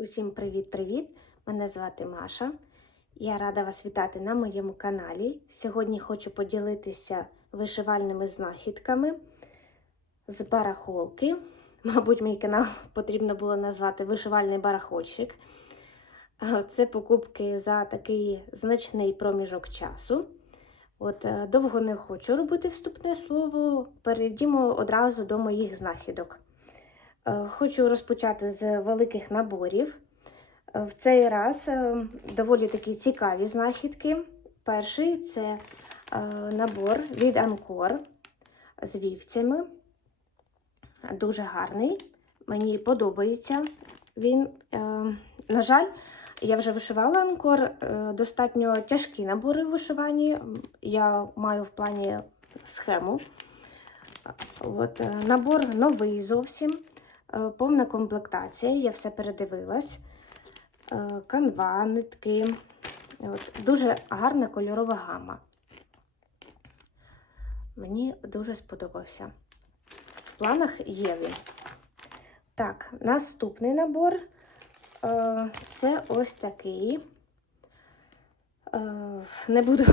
Усім привіт-привіт! Мене звати Маша. Я рада вас вітати на моєму каналі. Сьогодні хочу поділитися вишивальними знахідками з барахолки. Мабуть, мій канал потрібно було назвати Вишивальний барахольщик. Це покупки за такий значний проміжок часу. От е, довго не хочу робити вступне слово. Перейдімо одразу до моїх знахідок. Е, Хочу розпочати з великих наборів. Е, В цей раз е, доволі такі цікаві знахідки. Перший це набор від Анкор з вівцями. Дуже гарний. Мені подобається він. На жаль, я вже вишивала анкор. Достатньо тяжкі набори в вишиванні. Я маю в плані схему. От, набор новий зовсім. Е, Повна комплектація, я все передивилась. Е, Канва, нитки. От, дуже гарна кольорова гама. Мені дуже сподобався. В планах є він. Так, наступний набор е, це ось такий. Не буду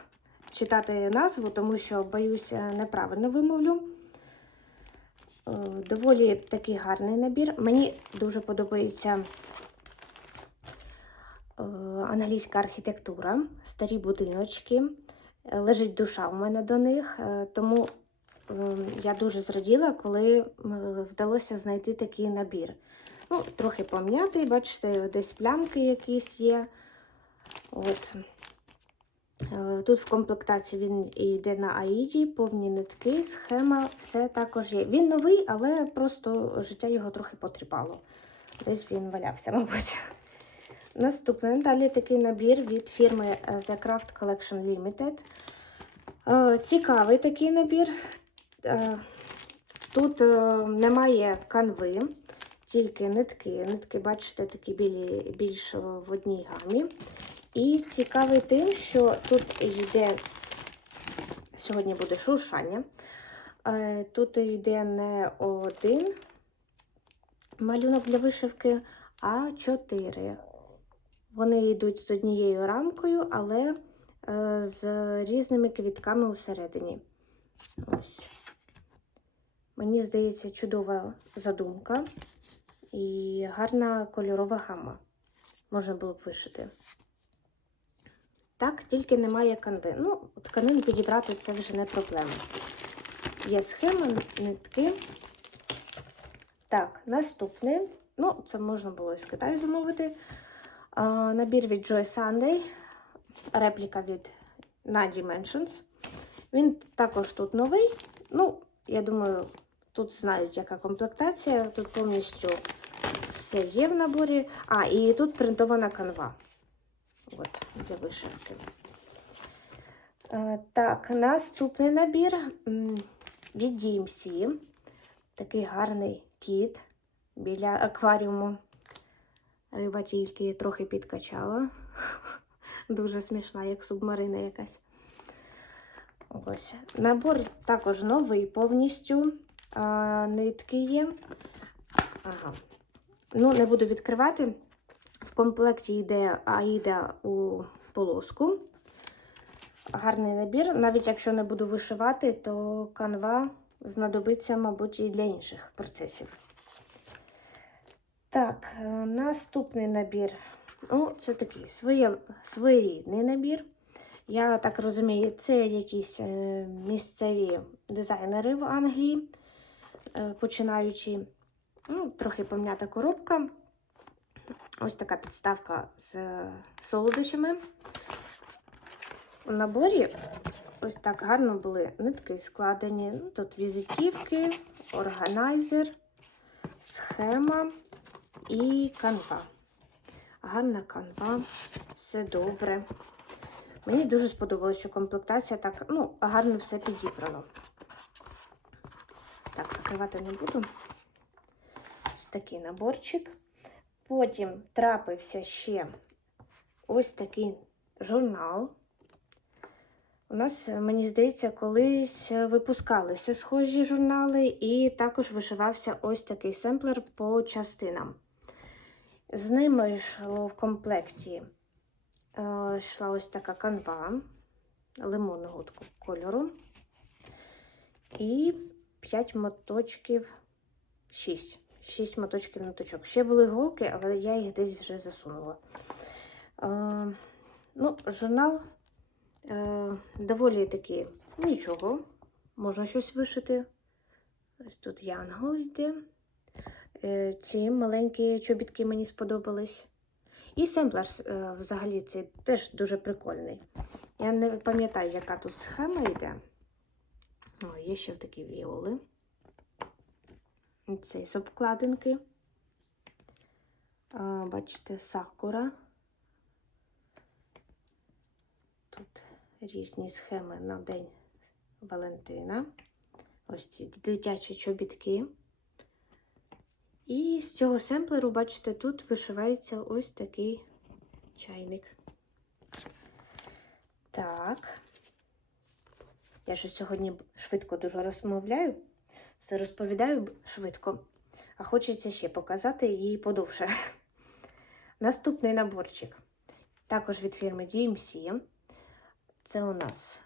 читати назву, тому що, боюся, неправильно вимовлю. Е, Доволі такий гарний набір. Мені дуже подобається е, англійська архітектура, старі будиночки. Е, Лежить душа у мене до них, тому я дуже зраділа, коли вдалося знайти такий набір. Ну, трохи пом'ятий, бачите, десь плямки якісь є. От. Е, Тут в комплектації він йде на Аїді, повні нитки, схема, все також є. Він новий, але просто життя його трохи потріпало. Десь він валявся, мабуть. Наступний далі такий набір від фірми е, The Craft Collection Limited. Е, Цікавий такий набір. Тут немає канви, тільки нитки. Нитки, бачите, такі білі більш в одній гамі. І цікавий тим, що тут йде, сьогодні буде шуршання. Е, Тут йде не один малюнок для вишивки, а чотири. Вони йдуть з однією рамкою, але е, з різними квітками усередині. Ось. Мені здається, чудова задумка і гарна кольорова гама. Можна було б вишити. Так, тільки немає канви. Ну, тканин підібрати це вже не проблема. Є схема, нитки. Так, наступний. Ну, це можна було із Китаю замовити. А, набір від Joy Sunday, репліка від Na Dimensions. Він також тут новий. Ну, я думаю, тут знають, яка комплектація. Тут повністю все є в наборі. А, і тут принтована канва. От, для вишивки. Е, Так, наступний набір від DMC. Такий гарний кіт біля акваріуму. Риба тільки трохи підкачала. Дуже смішна, як субмарина якась. Ось. Набор також новий повністю. А, нитки є. Ага. Ну, не буду відкривати. В комплекті йде Аїда у полоску. Гарний набір. Навіть якщо не буду вишивати, то канва знадобиться, мабуть, і для інших процесів. Так, е, наступний набір. Ну, це такий своє, своєрідний набір. Я так розумію, це якісь е, місцеві дизайнери в Англії, е, починаючи. Ну, трохи пом'ята коробка. Ось така підставка з солодощами. У наборі ось так гарно були нитки складені. Ну, Тут візитівки, органайзер, схема і канва. Гарна канва, все добре. Мені дуже сподобалося, що комплектація так ну, гарно все підібрано. Так, закривати не буду. Ось такий наборчик. Потім трапився ще ось такий журнал. У нас, мені здається, колись випускалися схожі журнали, і також вишивався ось такий семплер по частинам. З ними йшло в комплекті е, йшла ось така канва лимонного кольору. І 5 моточків, 6. 6 моточків ниточок. Ще були голки, але я їх десь вже засунула. Е, ну, журнал е, доволі таки нічого. Можна щось вишити. Ось тут янгол йде. Е, ці маленькі чобітки мені сподобались. І семплер е, взагалі цей теж дуже прикольний. Я не пам'ятаю, яка тут схема йде. О, є ще такі віоли. Це з обкладинки. А, бачите, сакура. Тут різні схеми на День Валентина. Ось ці дитячі чобітки. І з цього семплеру, бачите, тут вишивається ось такий чайник. Так. Я ж сьогодні швидко дуже розмовляю, все розповідаю швидко, а хочеться ще показати її подовше. Наступний наборчик. Також від фірми DMC. Це у нас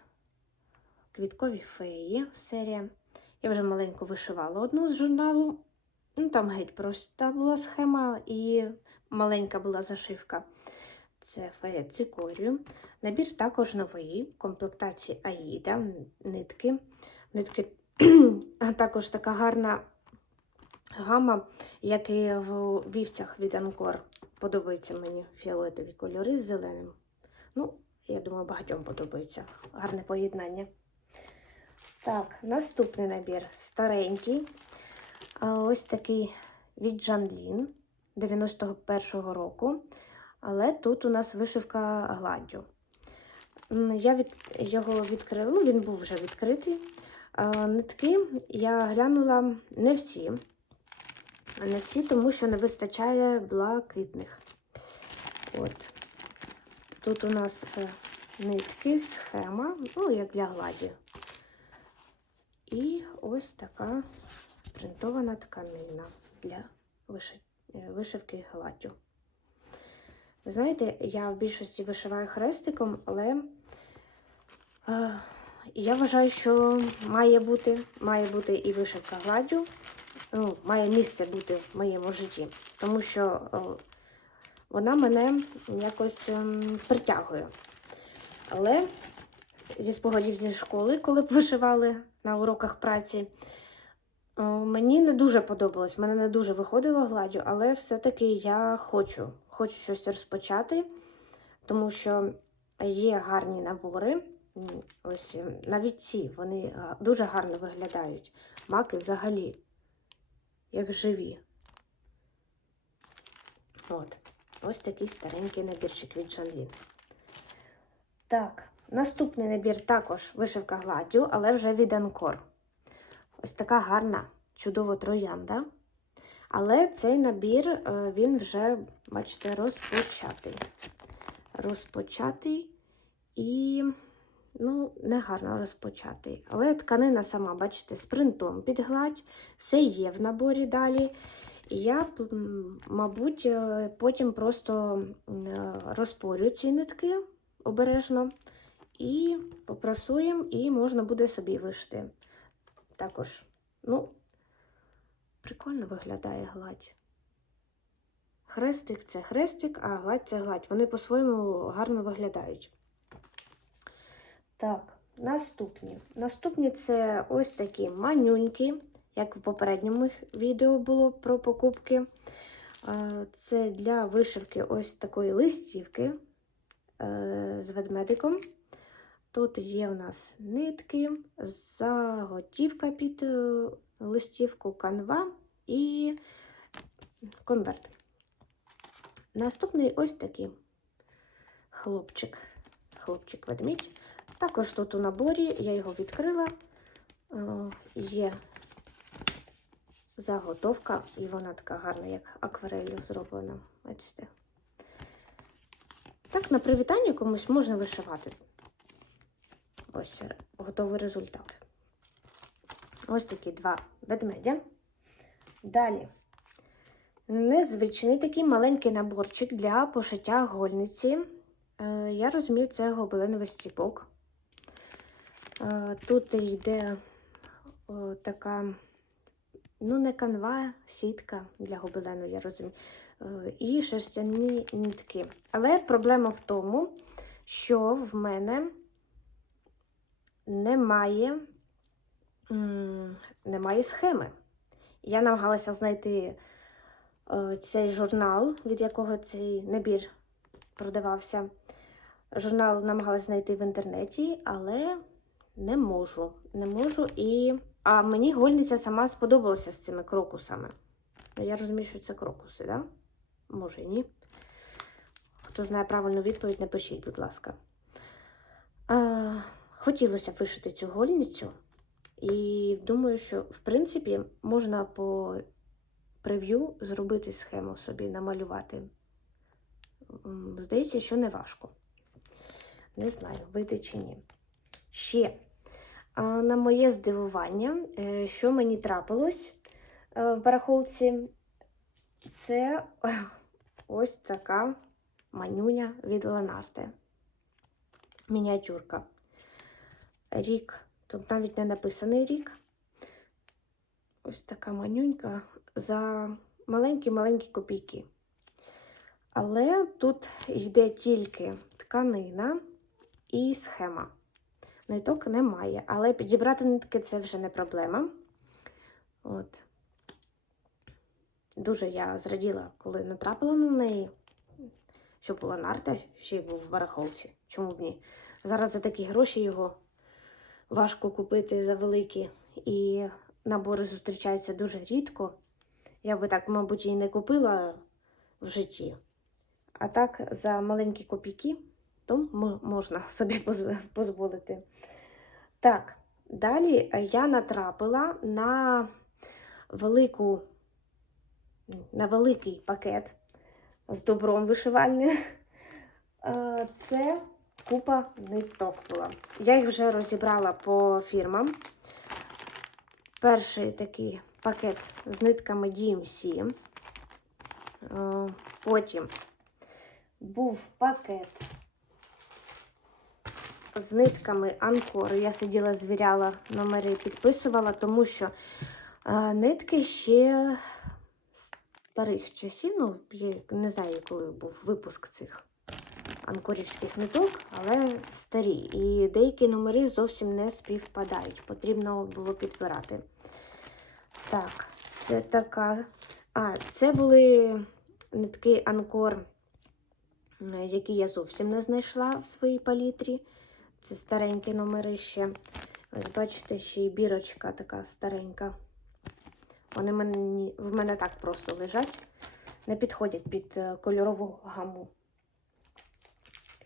квіткові феї серія. Я вже маленько вишивала одну з журналу. Ну, там геть проста була схема і маленька була зашивка. Це фея цикорію. Набір також новий, в комплектації Аїда, нитки. Нитки також така гарна гама, як і в вівцях від Анкор. Подобаються мені фіолетові кольори з зеленим. Ну, я думаю, багатьом подобається. Гарне поєднання. Так, наступний набір старенький. Ось такий від Жанлін 91-го року. Але тут у нас вишивка гладдю. Я від, його відкрила, ну, він був вже відкритий. Нитки я глянула не всі. Не всі, тому що не вистачає блакитних. От. Тут у нас е, нитки, схема, ну, як для гладі. І ось така принтована тканина для е, вишивки гладдю. Знаєте, я в більшості вишиваю хрестиком, але е, я вважаю, що має бути, має бути і вишивка гладдю, ну, має місце бути в моєму житті, тому що е, вона мене якось ем, притягує. Але зі спогадів зі школи, коли вишивали на уроках праці, Е, Мені не дуже подобалось, мене не дуже виходило гладдю, але все-таки я хочу, хочу щось розпочати, тому що є гарні набори. Ось м, навіть ці вони дуже гарно виглядають. Маки взагалі, як живі. От. Ось такий старенький набірчик від Жанлін. Так, наступний набір також вишивка гладдю, але вже від Анкор. Ось така гарна, чудова троянда. Але цей набір, е, він вже, бачите, розпочатий. Розпочатий і, ну, не гарно розпочатий. Але тканина сама, бачите, з принтом під гладь. Все є в наборі далі. І я, мабуть, е, потім просто е, розпорю ці нитки обережно і попрасуємо, і можна буде собі вишити. Також, ну, прикольно виглядає гладь. Хрестик це хрестик, а гладь це гладь. Вони по-своєму гарно виглядають. Так, наступні. Наступні це ось такі манюньки, як в попередньому відео було про покупки. Це для вишивки ось такої листівки е, з ведмедиком. Тут є у нас нитки, заготівка під е, листівку, канва і конверт. Наступний ось такий хлопчик. Хлопчик-ведмідь. Також тут у наборі я його відкрила. Е, Є заготовка, і вона така гарна, як акварелью зроблена. Бачите? Так, на привітання комусь можна вишивати. Ось готовий результат. Ось такі два ведмедя. Далі Незвичний такий маленький наборчик для пошиття гольниці. Е, Я розумію, це гобеленовий стіпок. Тут йде така, ну, не канва, сітка для гобелену, я розумію. Е, І шерстяні нитки. Але проблема в тому, що в мене немає, немає схеми. Я намагалася знайти е, цей журнал, від якого цей набір продавався. Журнал намагалася знайти в інтернеті, але не можу. Не можу і. А мені гольниця сама сподобалася з цими крокусами. Ну, Я розумію, що це крокуси? Да? Може і ні. Хто знає правильну відповідь, напишіть, будь ласка. А, хотілося б вишити цю гольницю. І думаю, що в принципі можна по прев'ю зробити схему собі, намалювати. Здається, що не важко. Не знаю, вийде чи ні. Ще, на моє здивування, е, що мені трапилось е, в барахолці, це ось така манюня від Ленарте. Мініатюрка. Рік. Тут навіть не написаний рік. Ось така манюнька за маленькі-маленькі копійки. Але тут йде тільки тканина і схема. Ниток немає, але підібрати нитки це вже не проблема. От. Дуже я зраділа, коли натрапила на неї, що була нарта, ще й був в барахолці. Чому б ні? Зараз за такі гроші його важко купити за великі. І набори зустрічаються дуже рідко. Я би так, мабуть, і не купила в житті. А так, за маленькі копійки, то можна собі дозволити. Так, далі е, я натрапила на велику, на великий пакет з добром вишивальним. Е, Це купа ниток була. Я їх вже розібрала по фірмам. Перший такий пакет з нитками DMC. Е, Потім був пакет з нитками Анкор. Я сиділа, звіряла номери, підписувала, тому що е, нитки ще старих часів, ну, я не знаю, коли був випуск цих анкорівських ниток, але старі. І деякі номери зовсім не співпадають. Потрібно було підбирати. Так, це така. А, це були нитки Анкор, е, які я зовсім не знайшла в своїй палітрі. Це старенькі номери ще. Ось бачите, ще й бірочка така старенька. Вони мені, в мене так просто лежать, не підходять під е, кольорову гаму.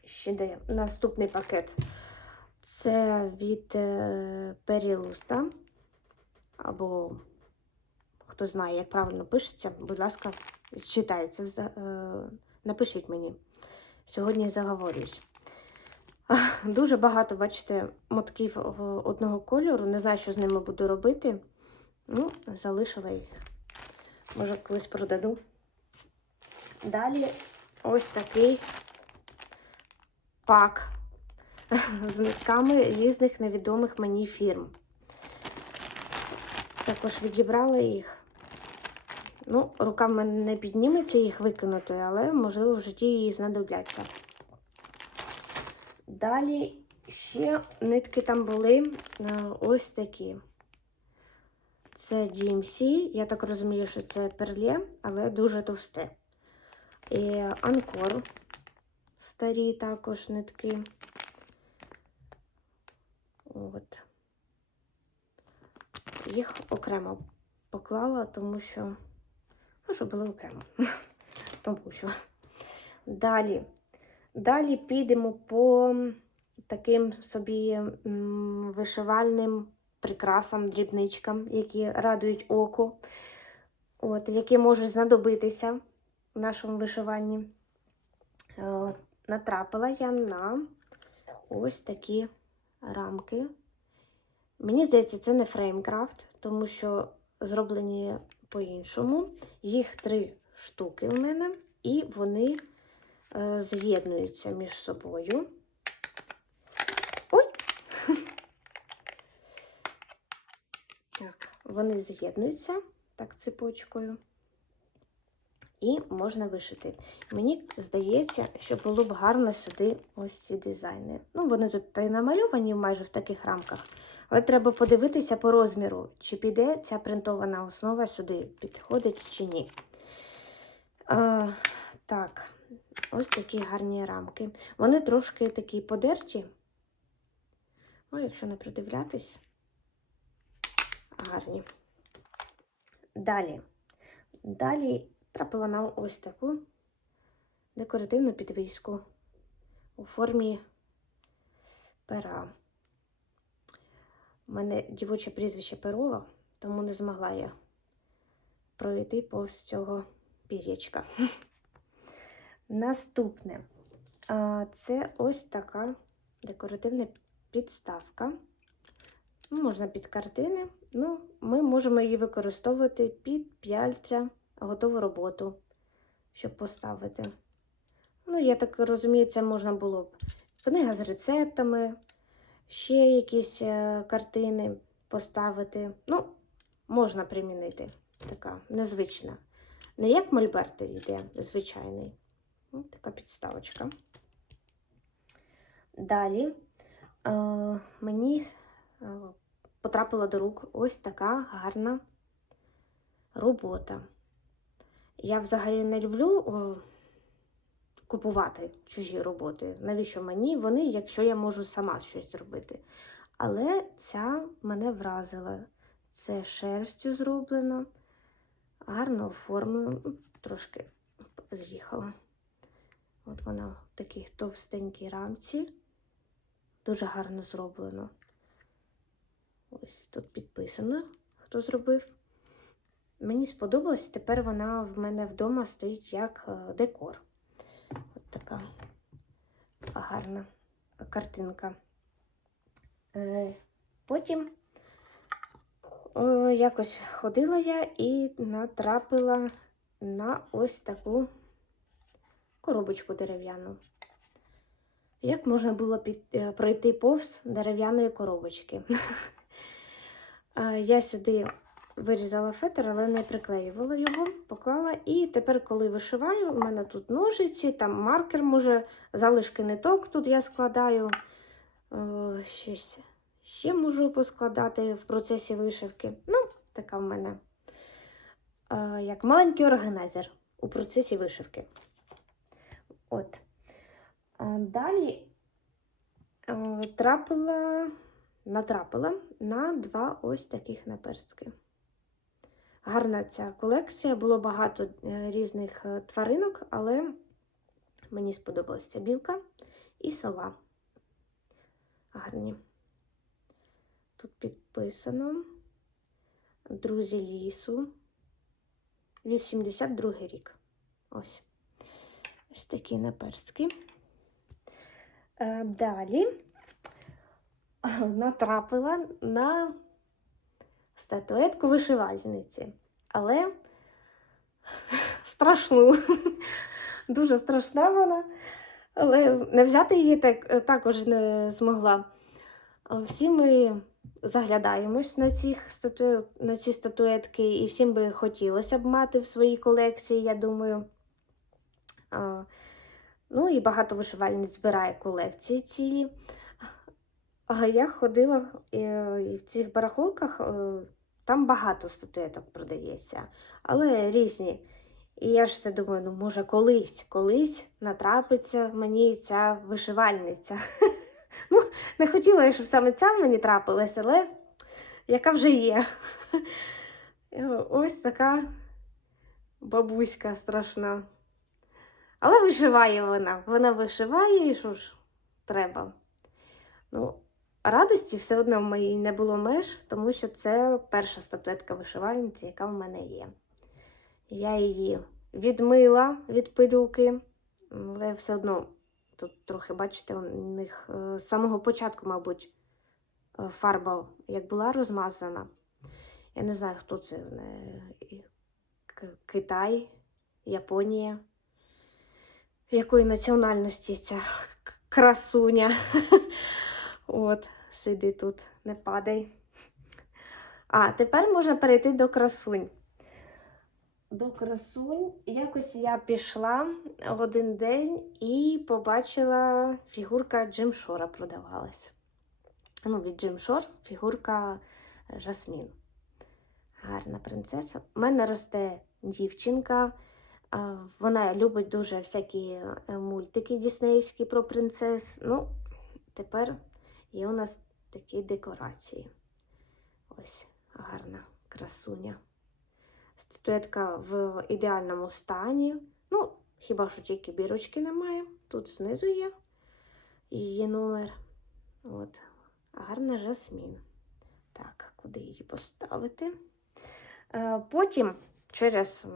Ще де наступний пакет. Це від е, Перілуста. Або хто знає, як правильно пишеться, будь ласка, читається. е, Напишіть мені. Сьогодні заговорюсь. Дуже багато, бачите, мотків е, одного кольору. Не знаю, що з ними буду робити. Ну, залишила їх. Може, колись продаду. Далі ось такий пак з нитками різних невідомих мені фірм. Також відібрала їх. Ну, рука в мене не підніметься їх викинути, але, можливо, в житті її знадобляться. Далі ще нитки там були е, ось такі. Це DMC, я так розумію, що це перлє, але дуже товсте. І Анкор, старі також нитки. От. Їх окремо поклала, тому що, ну, щоб були окремо. тому що. Далі. Далі підемо по таким собі вишивальним прикрасам, дрібничкам, які радують око, от, які можуть знадобитися в нашому вишиванні. Е, Натрапила я на ось такі рамки. Мені здається, це не фреймкрафт, тому що зроблені по-іншому. Їх три штуки в мене, і вони з'єднуються між собою. Ой! Так, вони з'єднуються так цепочкою. І можна вишити. Мені здається, що було б гарно сюди ось ці дизайни. Ну, вони тут та й намальовані майже в таких рамках. Але треба подивитися по розміру, чи піде ця принтована основа сюди, підходить чи ні. А, так, ось такі гарні рамки. Вони трошки такі подерті. Ну, якщо не придивлятись, гарні. Далі. Далі трапила нам ось таку декоративну підвіску у формі пера. У мене дівоче прізвище Перова, тому не змогла я пройти повз цього пір'ячка. Наступне це ось така декоративна підставка. Ну, Можна під картини. Ну, ми можемо її використовувати під п'яльця, готову роботу, щоб поставити. Ну, я так розумію, це можна було б книга з рецептами, ще якісь е, картини поставити. Ну, можна примінити. Така незвична. Не як мольберт йде, звичайний. Ось така підставочка. Далі е, мені потрапила до рук ось така гарна робота. Я взагалі не люблю о, купувати чужі роботи. Навіщо мені вони, якщо я можу сама щось зробити? Але ця мене вразила. Це шерстю зроблено, гарно оформлено, трошки з'їхала. От вона в такій товстенькій рамці. Дуже гарно зроблено. Ось тут підписано, хто зробив. Мені сподобалось, тепер вона в мене вдома стоїть як е, декор. От така гарна картинка. Е, Потім якось ходила я і натрапила на ось таку коробочку дерев'яну. Як можна було під, е, пройти повз дерев'яної коробочки? Е, Я сюди вирізала фетр, але не приклеювала його, поклала. І тепер, коли вишиваю, у мене тут ножиці, там маркер, може, залишки ниток тут я складаю. Щось ще можу поскладати в процесі вишивки. Ну, така в мене е, як маленький органайзер у процесі вишивки. От. Далі трапила, натрапила на два ось таких наперстки. Гарна ця колекція, було багато е, різних е, тваринок, але мені сподобалася білка і сова. Гарні. Тут підписано Друзі лісу. 82 рік. Ось. Ось такі наперстки. Е, Далі натрапила на статуетку вишивальниці, але страшну. Дуже страшна вона, але не взяти її так, також не змогла. Е, Всі ми заглядаємось на, цих стату... на ці статуетки, і всім би хотілося б мати в своїй колекції, я думаю. Ну і багато вишивальниць збирає колекції. А я ходила е, і в цих барахолках, е, там багато статуеток продається, але різні. І я ж все думаю, ну може колись, колись натрапиться мені ця вишивальниця. Ну, не хотіла, я, щоб саме ця мені трапилась, але яка вже є. Ось така бабуська страшна. Але вишиває вона. Вона вишиває і що ж треба. Ну, радості все одно в моїй не було меж, тому що це перша статуетка вишивальниці, яка в мене є. Я її відмила від пилюки, але все одно тут трохи, бачите, у них е, з самого початку, мабуть, е, фарба як була розмазана. Я не знаю, хто це. е, Китай Японія. Якої національності ця красуня? От, сиди тут, не падай. А, тепер можна перейти до красунь. До красунь якось я пішла в один день і побачила фігурка Джим Шора продавалась. Ну, від Джим Шор фігурка Жасмін. Гарна принцеса. У мене росте дівчинка. Вона любить дуже всякі е, мультики діснеївські про принцес. Ну, тепер є у нас такі декорації. Ось гарна красуня. Статуетка в ідеальному стані. Ну, хіба що тільки бірочки немає. Тут знизу є її номер. От. Гарна жасмін. Так, куди її поставити? Е, Потім, через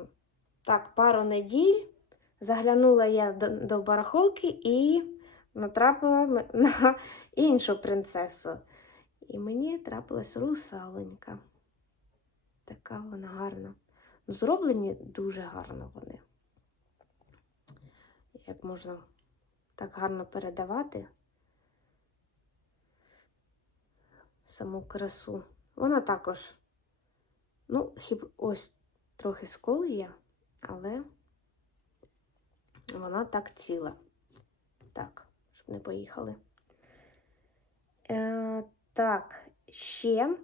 так, пару неділь, заглянула я до, до барахолки і натрапила на іншу принцесу. І мені трапилась русаленька. Така вона гарна. Зроблені дуже гарно вони. Як можна так гарно передавати саму красу. Вона також, ну, хіб ось трохи скол є, але вона так ціла. Так, щоб не поїхали. Е, так, ще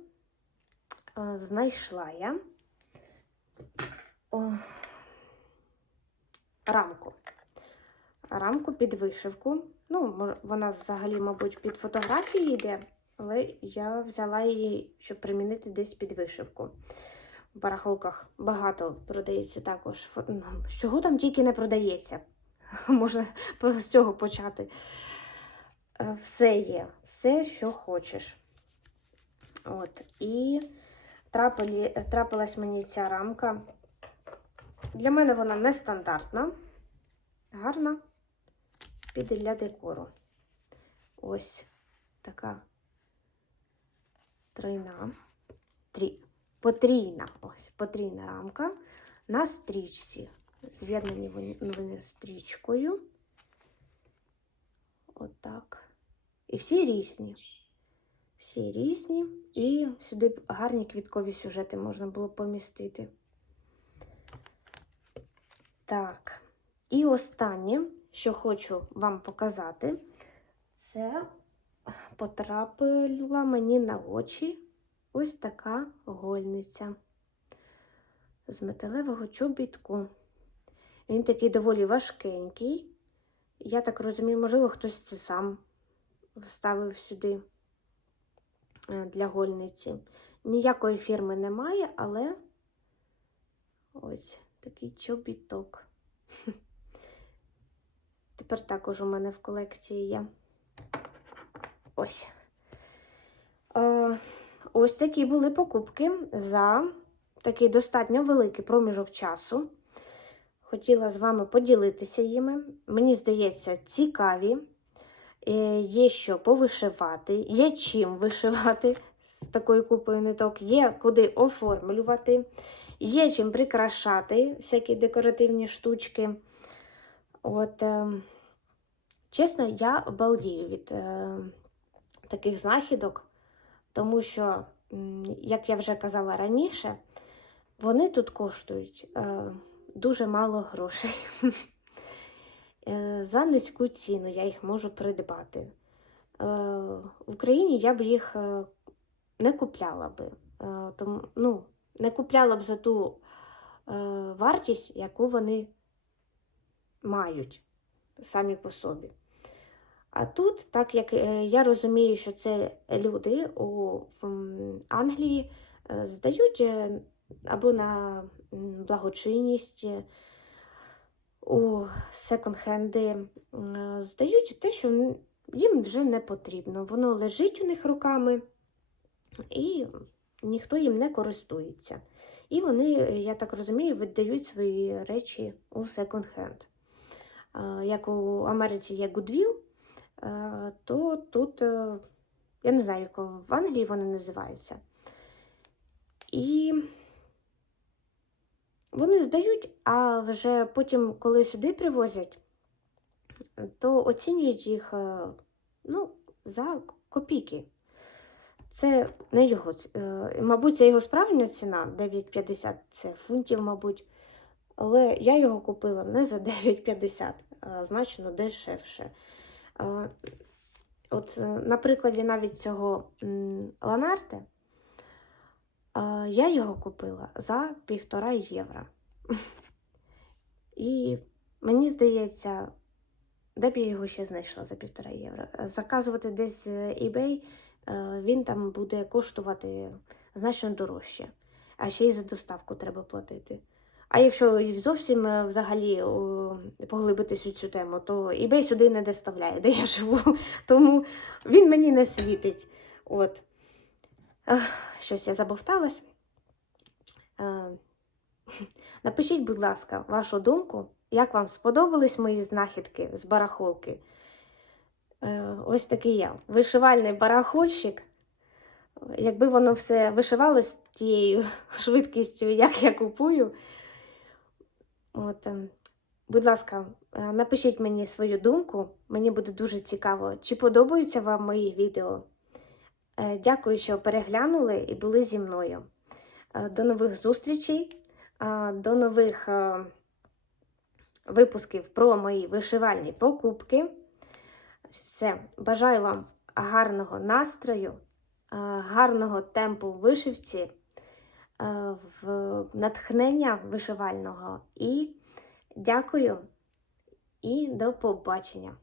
е, знайшла я о, рамку. Рамку під вишивку. Ну, вона взагалі, мабуть, під фотографії йде, але я взяла її, щоб примінити десь під вишивку. Барахолках багато продається також. ну, чого там тільки не продається? Можна з цього почати. Е, Все є, все, що хочеш. От. І трапилі, трапилась мені ця рамка. Для мене вона нестандартна, гарна, піде для декору. Ось така тройна, трі, потрійна, ось, потрійна рамка на стрічці. З'єднані вони, стрічкою. Отак. І всі різні. Всі різні. І сюди гарні квіткові сюжети можна було помістити. Так. І останнє, що хочу вам показати, це потрапила мені на очі ось така гольниця з металевого чобітку. Він такий доволі важкенький. Я так розумію, можливо, хтось це сам вставив сюди е, для гольниці. Ніякої фірми немає, але ось такий чобіток. Тепер також у мене в колекції є. Ось. Е, ось такі були покупки за такий достатньо великий проміжок часу. Хотіла з вами поділитися їми. Мені здається, цікаві. Е, Є що повишивати, є чим вишивати з такою купою ниток, є куди оформлювати, є чим прикрашати всякі декоративні штучки. От, е, чесно, я балдію від е, таких знахідок, тому що, як я вже казала раніше, вони тут коштують е, дуже мало грошей. Е, За низьку ціну я їх можу придбати. Е, В Україні я б їх не купляла би. Тому, ну, не купляла б за ту вартість, яку вони мають самі по собі. А тут, так як е, я розумію, що це люди у Англії е, здають е, або на благочинність, у секонд-хенди здають те, що їм вже не потрібно. Воно лежить у них руками, і ніхто їм не користується. І вони, я так розумію, віддають свої речі у секонд-хенд. Як у Америці є Goodwill, то тут, е, я не знаю, як в Англії вони називаються. І вони здають, а вже потім, коли сюди привозять, то оцінюють їх е, ну, за копійки. Це не його, е, мабуть, це його справжня ціна 9,50, це фунтів, мабуть. Але я його купила не за 9,50, а значно дешевше. Е, От, е, на прикладі навіть цього ланарте, е, я його купила за півтора євро. І мені здається, де б я його ще знайшла за півтора євро. Заказувати десь eBay, він там буде коштувати значно дорожче. А ще й за доставку треба платити. А якщо зовсім е, взагалі поглибитись у цю тему, то eBay сюди не доставляє, де я живу. Тому він мені не світить. От. Щось я забовталась. Е, Напишіть, будь ласка, вашу думку, як вам сподобались мої знахідки з барахолки. Е, Ось такий я, вишивальний барахольщик. Якби воно все вишивалось тією швидкістю, як я купую. От, ем, будь ласка, е, напишіть мені свою думку. Мені буде дуже цікаво, чи подобаються вам мої відео. Е, Дякую, що переглянули і були зі мною. Е, До нових зустрічей, до нових випусків про мої вишивальні покупки. Все, бажаю вам гарного настрою, гарного темпу вишивці, в натхнення вишивального і дякую і до побачення.